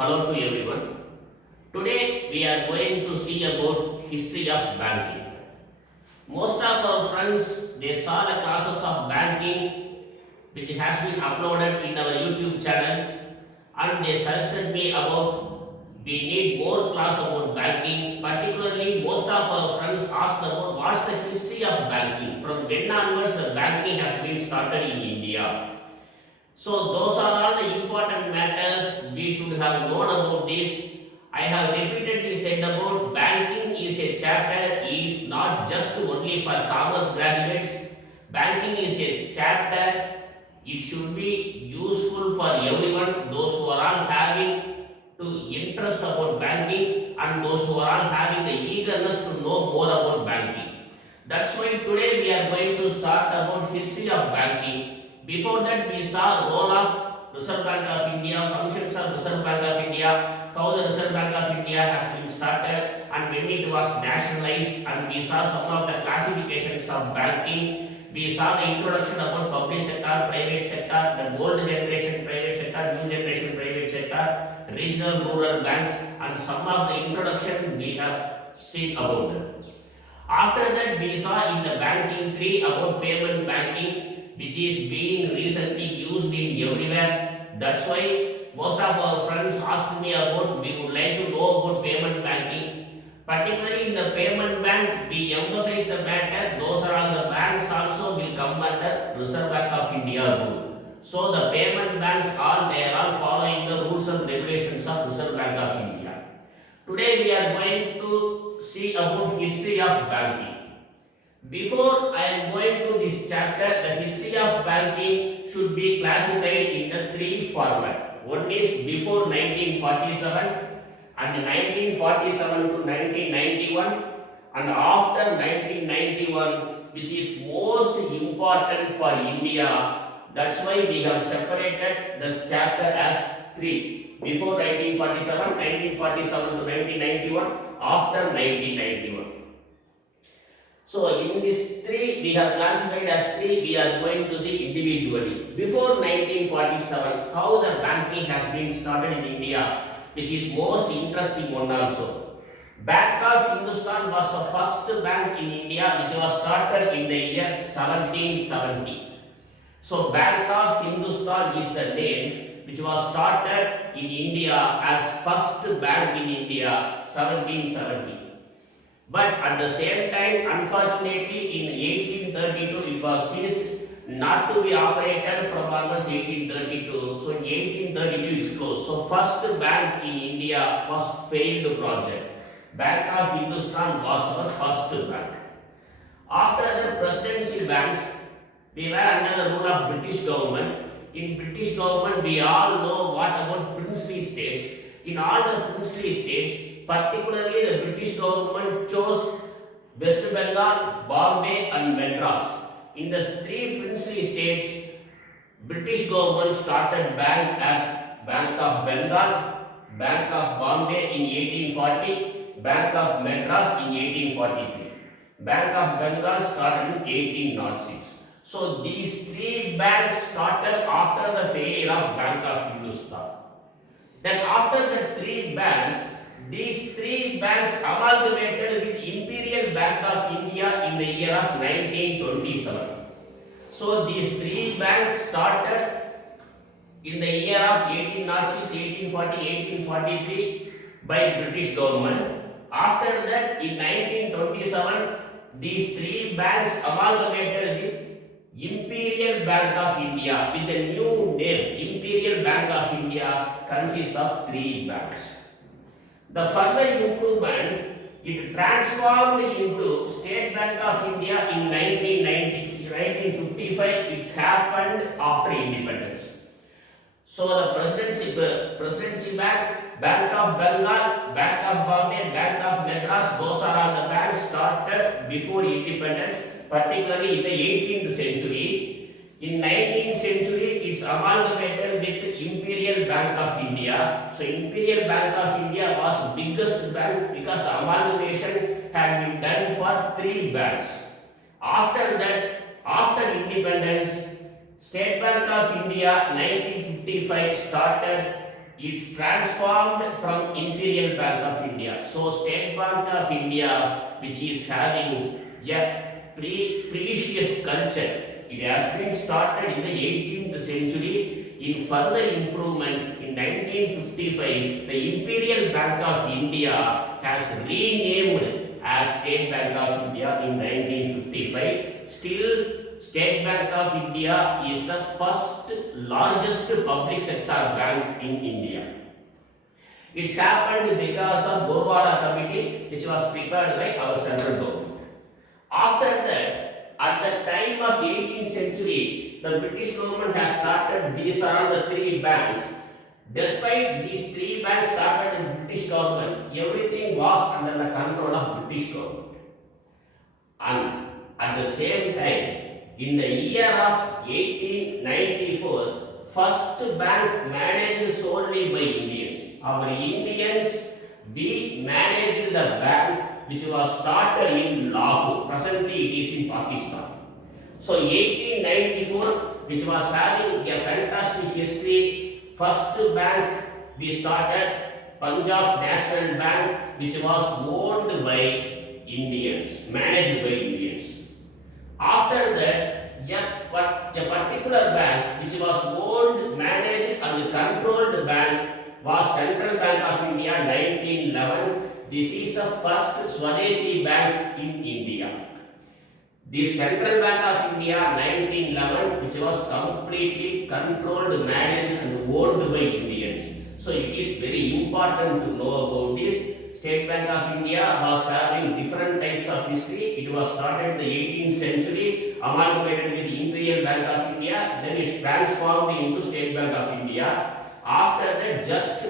Hello to everyone. Today we are going to see about history of banking. Most of our friends they saw the classes of banking which has been uploaded in our YouTube channel and they suggested me about we need more class about banking. Particularly most of our friends asked about what's the history of banking. From when onwards the banking has been started in India. So those are all the important matters we should have known about this. I have repeatedly said about banking is a chapter is not just only for commerce graduates. Banking is a chapter. It should be useful for everyone. Those who are all having to interest about banking and those who are all having the eagerness to know more about banking. That's why today we are going to start about history of banking. Before that, we saw role of Reserve Bank of India, functions of Reserve Bank of India, how the Reserve Bank of India has been started and when it was nationalized, and we saw some of the classifications of banking. We saw the introduction about public sector, private sector, the old generation private sector, new generation private sector, regional rural banks, and some of the introduction we have seen about them. After that, we saw in the banking tree about payment banking, which is being recently used in everywhere. That's why most of our friends asked me about we would like to know about payment banking. Particularly in the payment bank, we emphasize the matter those are all the banks also will come under Reserve Bank of India rule. So the payment banks they are all following the rules and regulations of Reserve Bank of India. Today we are going to see about history of banking. Before I am going to this chapter, the history of banking should be classified in the three format. One is before 1947 and 1947 to 1991 and after 1991, which is most important for India. That's why we have separated the chapter as three. Before 1947, 1947 to 1991, after 1991. So in this three, we have classified as three, we are going to see individually. Before 1947, how the banking has been started in India, which is most interesting one also. Bank of Hindustan was the first bank in India which was started in the year 1770. So Bank of Hindustan is the name which was started in India as first bank in India 1770. But at the same time, unfortunately, in 1832, it was ceased not to be operated from almost 1832. So in 1832, it's closed. So first bank in India was failed project. Bank of Hindustan was our first bank. After the presidency banks, we were under the rule of British government. In British government, we all know what about princely states. In all the princely states, particularly the British government chose West Bengal, Bombay and Madras. In the three princely states, British government started bank as Bank of Bengal, Bank of Bombay in 1840, Bank of Madras in 1843. Bank of Bengal started in 1806. So these three banks started after the failure of Bank of Hindustan. Then after the three banks, these three banks amalgamated with Imperial Bank of India in the year of 1927. So these three banks started in the year of 1806, 1840, 1843 by British government. After that, in 1927, these three banks amalgamated with Imperial Bank of India with a new name. Imperial Bank of India consists of three banks. The further improvement, it transformed into State Bank of India in 1955. It's happened after independence. So the presidency bank, Bank of Bengal, Bank of Bombay, Bank of Madras, those are all the banks started before independence, particularly in the 18th century. In 19th century, it's amalgamated with Imperial Bank of India. So Imperial Bank of India was biggest bank because the amalgamation had been done for three banks. After that, after independence, State Bank of India 1955 started it's transformed from Imperial Bank of India. So State Bank of India, which is having a precious culture, it has been started in the 18th century. In further improvement, in 1955, the Imperial Bank of India has renamed as State Bank of India in 1955. Still, State Bank of India is the first largest public sector bank in India. It's happened because of Gorwala Committee, which was prepared by our central government. After that, at the time of 18th century, the British government has started, these are all the three banks. Despite these three banks started in British government, everything was under the control of British government. And at the same time, in the year of 1894, first bank managed solely by Indians. Our Indians, we managed the bank which was started in Lahore. Presently it is in Pakistan. So 1894, which was having a fantastic history, first bank we started, Punjab National Bank, which was owned by Indians, managed by Indians. After that, a particular bank which was owned, managed and controlled bank was Central Bank of India 1911. This is the first Swadeshi bank in India. The Central Bank of India 1911, which was completely controlled, managed and owned by Indians. So it is very important to know about this. State Bank of India was having different types of history. It was started in the 18th century, amalgamated with the Imperial Bank of India, then it's transformed into State Bank of India. After that, just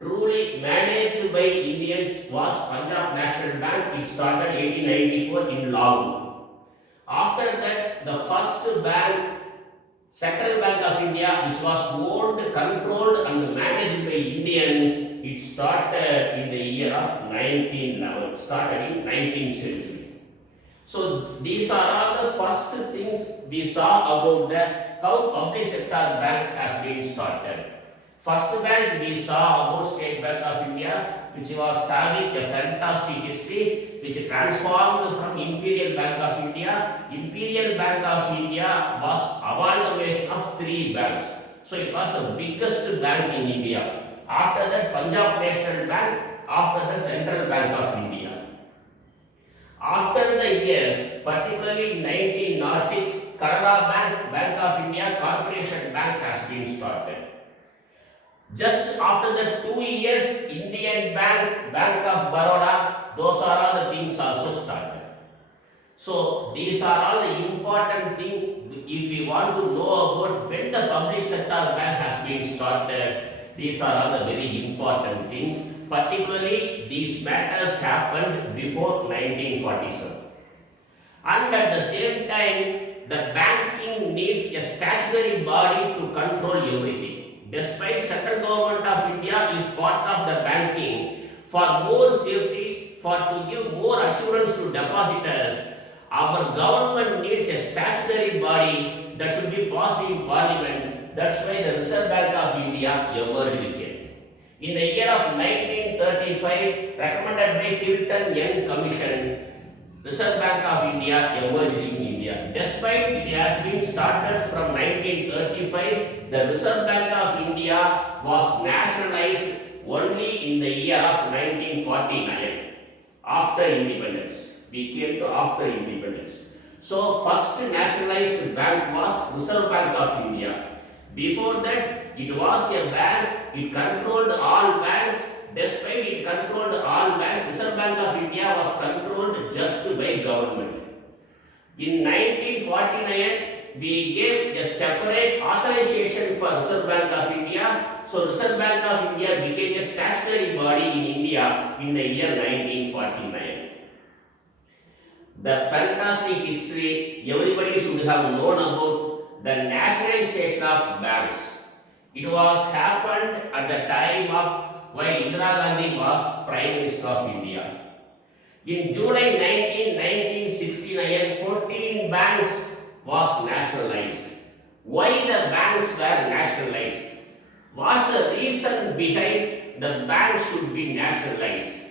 truly managed by Indians was Punjab National Bank. It started 1894 in Lahore. After that, the first bank, Central Bank of India, which was owned, controlled and managed by Indians, it started in the year of 1911, started in 19th century. So these are all the first things we saw about how public sector bank has been started. First bank we saw about State Bank of India, which was having a fantastic history, which transformed from Imperial Bank of India. Imperial Bank of India was amalgamation of three banks. So it was the biggest bank in India. After that, Punjab National Bank, after that, Central Bank of India. After the years, particularly in 1906, Canara Bank, Bank of India, Corporation Bank has been started. Just after the 2 years, Indian Bank, Bank of Baroda, those are all the things also started. So these are all the important things if we want to know about when the public sector bank has been started. These are all the very important things. Particularly, these matters happened before 1947. And at the same time, the banking needs a statutory body to control everything. Despite central government of India is part of the banking, for more safety, to give more assurance to depositors, our government needs a statutory body that should be passed in Parliament. That's why the Reserve Bank of India emerged here. In the year of 1935, recommended by Hilton Young Commission, Reserve Bank of India emerged in India. Despite it has been started from 1935, the Reserve Bank of India was nationalized only in the year of 1949, after independence. We came to after independence. So first nationalized bank was Reserve Bank of India. Before that, it was a bank, it controlled all banks. Despite it controlled all banks, Reserve Bank of India was controlled just by government. In 1949, we gave a separate authorization for Reserve Bank of India. So Reserve Bank of India became a statutory body in India in the year 1949. The fantastic history everybody should have known about the nationalization of banks. It was happened at the time of while Indira Gandhi was Prime Minister of India. In July 1969, 14 banks was nationalized. Why the banks were nationalized? What's the reason behind the bank should be nationalized?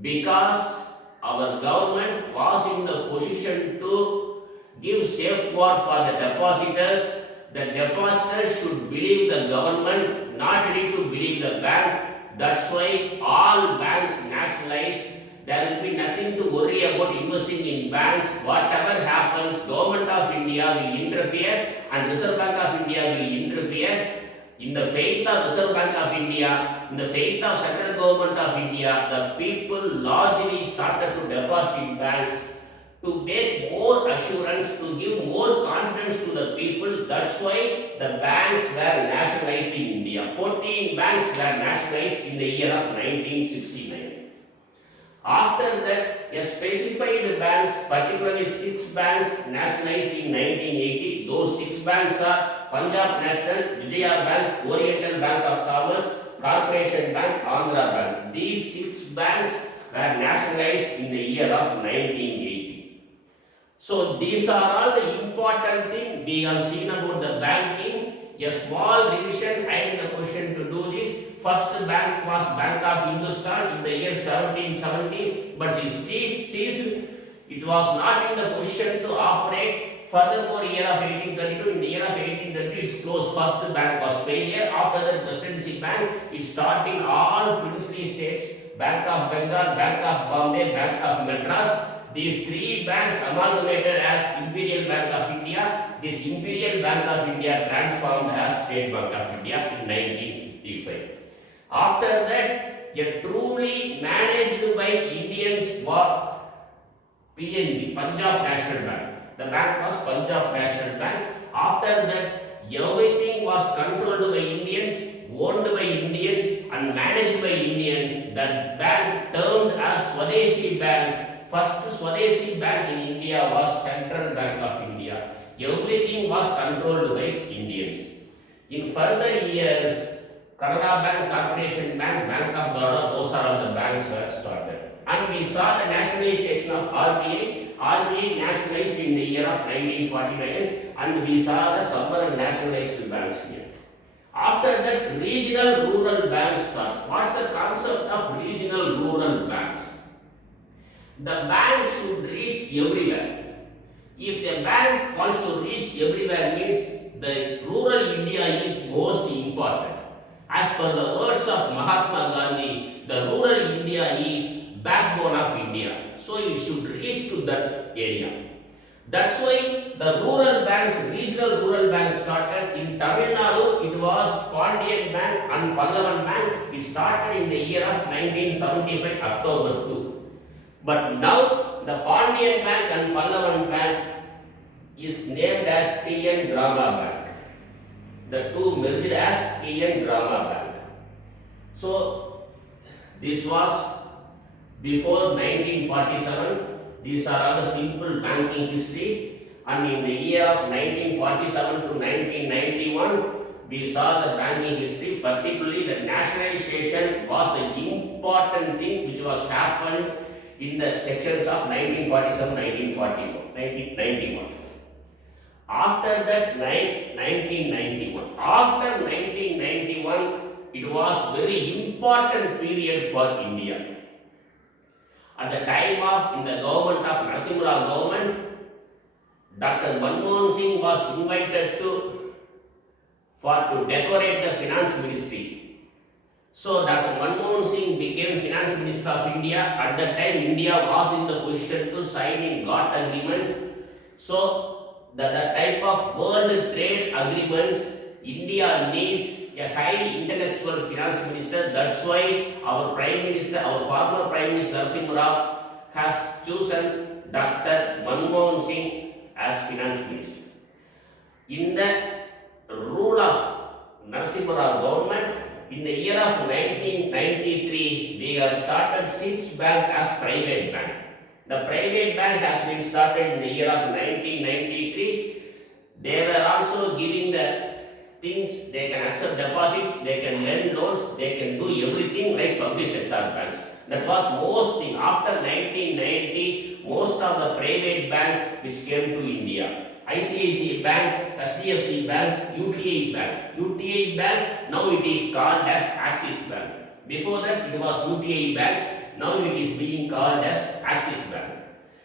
Because our government was in the position to give safeguard for the depositors. The depositors should believe the government, not ready to believe the bank. That's why all banks nationalized. There will be nothing to worry about investing in banks. Whatever happens, Government of India will interfere and Reserve Bank of India will interfere. In the faith of Reserve Bank of India, in the faith of Central Government of India, the people largely started to deposit in banks to make more assurance, to give more confidence to the people. That's why the banks were nationalized in India. 14 banks were nationalized in the year of 1969. After that, a specified banks, particularly 6 banks nationalized in 1980. Those 6 banks are Punjab National, Vijaya Bank, Oriental Bank of Commerce, Corporation Bank, Andhra Bank. These 6 banks were nationalized in the year of 1980. So these are all the important things we have seen about the banking. A small revision, I am in a position to do this. First bank was Bank of Hindustan in the year 1770, but it ceased. It was not in the position to operate. Furthermore, year of 1832, in the year of 1830, its closed. First bank was failure. After the Presidency Bank, it started in all princely states: Bank of Bengal, Bank of Bombay, Bank of Madras. These 3 banks amalgamated as Imperial Bank of India. This Imperial Bank of India transformed as State Bank of India in 1955. After that, a truly managed by Indians was PNB, Punjab National Bank. The bank was Punjab National Bank. After that, everything was controlled by Indians, owned by Indians and managed by Indians. That bank termed as Swadeshi Bank. First Swadeshi Bank in India was Central Bank of India. Everything was controlled by Indians. In further years, Canara Bank, Corporation Bank, Bank of Baroda, those are all the banks were started. And we saw the nationalization of RBI. RBI nationalized in the year of 1949, and we saw the some other nationalized banks here. After that, regional rural banks start. What's the concept of regional rural banks? The bank should reach everywhere. If a bank wants to reach everywhere, means the rural India is most important. As per the words of Mahatma Gandhi, the rural India is backbone of India. So it should reach to that area. That's why the rural banks, regional rural banks started. In Tamil Nadu, it was Pandian Bank and Pallavan Bank. It started in the year of 1975, October 2. But now the Pandian Bank and Pallavan Bank is named as PN Grama Bank. The two merged as PN Grama Bank. So this was before 1947. These are all the simple banking history. And in the year of 1947 to 1991, we saw the banking history, particularly the nationalization was the important thing which was happened in the sections of 1947, 1991. After that, 1991. After 1991, it was very important period for India. At the time of, in the government of Narasimha Rao government, Dr. Manmohan Singh was invited to decorate the finance ministry. So Dr. Manmohan Singh became finance minister of India. At that time, India was in the position to sign in GATT agreement. So the type of world trade agreements, India needs a high intellectual finance minister. That's why our prime minister, our former prime minister Narasimha Rao has chosen Dr. Manmohan Singh as finance minister. In the rule of Narasimha Rao government, in the year of 1993, we have started 6 banks as private bank. The private bank has been started in the year of 1993. They were also giving the things, they can accept deposits, they can lend loans, they can do everything like public sector banks. That was most thing. After 1990, most of the private banks which came to India, ICICI Bank HDFC Bank, UTI Bank. UTI Bank, now it is called as Axis Bank. Before that it was UTI Bank, now it is being called as Axis Bank.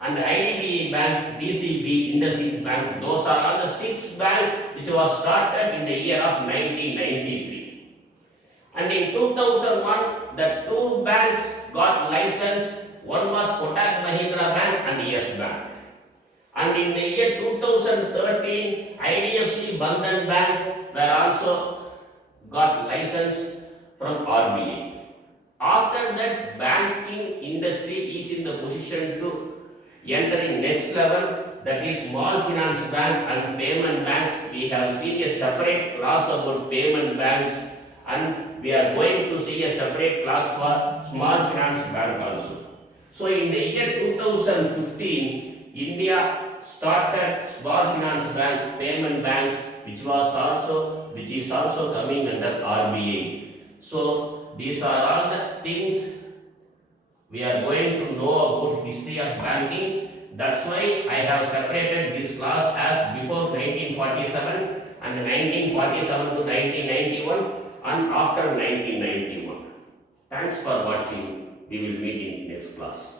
And IDBI Bank, DCB, IndusInd Bank, those are all the 6 banks which was started in the year of 1993. And in 2001, the 2 banks got licensed. One was Kotak Mahindra Bank and Yes Bank. And in the year 2013, IDFC Bandhan Bank were also got licensed from RBI. After that, banking industry is in the position to enter in next level, that is small finance bank and payment banks. We have seen a separate class about payment banks, and we are going to see a separate class for small finance bank also. So in the year 2015, India started small finance bank, payment banks, which is also coming under RBI. So these are all the things we are going to know about history of banking. That's why I have separated this class as before 1947 and 1947 to 1991 and after 1991. Thanks for watching. We will meet in next class.